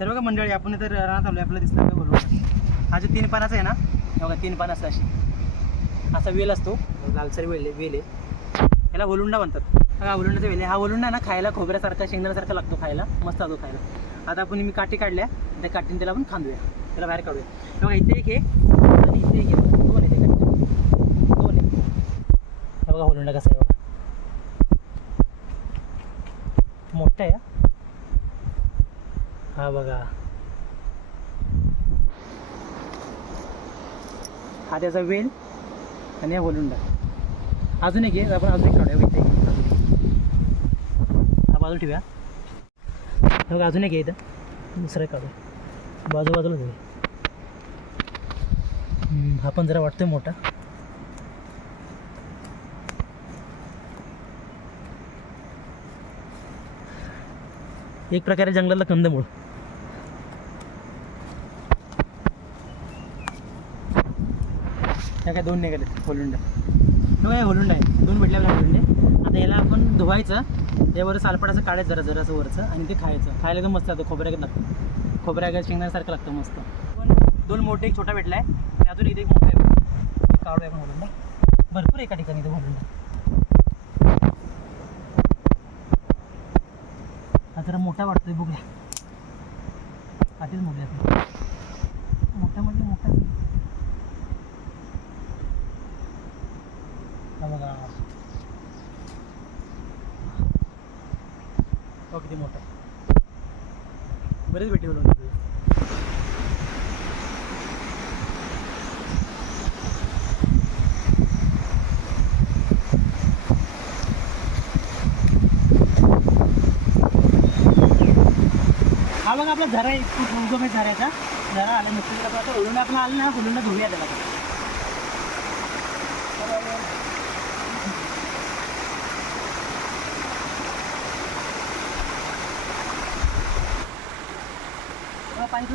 तर बघा मंडळी आपण तर राहत आलो आपल्याला दिसतं का बोलू? हा जो तीन पानाचा आहे ना बघा तीन पान अशी. असा वेल असतो लालसर वेल वेल आहे. याला वलुंडा म्हणतात. हा वलुंडाचा वेल आहे. हा वलुंडा ना खायला खोबऱ्यासारखा शेंगण्यासारखा लागतो खायला. मस्त असतो खायला. आता आपण मी काठी काढल्या त्या काठीने त्याला आपण खांदूया. त्याला बाहेर काढूया. बघा इथे एक आहे आणि इथे एक आहे. दोन आहे ते दोन आहे. बघा वलुंडा कसा आहे बघा. मोठा आहे हा. बघा. हा त्याचा वेल आणि हा वलुंडा अजून एक आहे आपण अजून एक काढूया इथे हा बाजू ठेवूया. हे बघा अजून एक आहे इथं. दुसरं काढू बाजू बाजूला घेऊ हा पण जरा वाटतोय मोठा. एक प्रकारे जंगलातला कंदमूळ. त्या काय दोन निघाले होलुंडा. तो काय होलुंडा आहे. दोन भेटले आपल्याला होलुंडे. आता याला आपण धुवायचं. त्यावर सालपडाचं काढायचं जरा जरासं वरचं आणि ते खायचं. खायला एकदम मस्त लागतं. खोबऱ्यागत लागतं खोबऱ्यागत शेंगण्यासारखं लागतं मस्त. पण दोन मोठे एक छोटा भेटला आहे आणि अजून इथे एक मोठा आहे. काढू आहे होलुंडा. भरपूर एका ठिकाणी इथे होलुंडा. हा जरा मोठा वाटतोय बघूया. आधीच बघूया आपण. मोठा म्हणजे मोठा हा बघा हो. किती मोठा. बरेच भेटी बोलून हा बघा आपला झरा एक खूप उगम आहे झऱ्याचा झरा आला मिस्त्री आता ओढून आपला आलं ना ओढून धुऊया त्याला.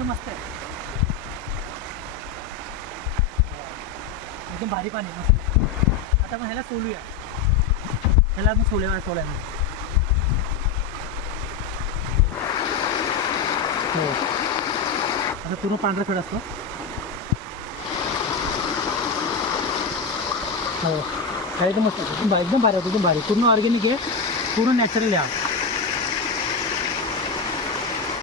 मस्त एकदम भारी पाणी मस्त आता हो। आता पूर्ण पांढरा खेळ असतो हो एकदम मस्त एकदम भारी एकदम भारी एकदम भारी। पूर्ण ऑर्गेनिक आहे पूर्ण नॅचरल हा।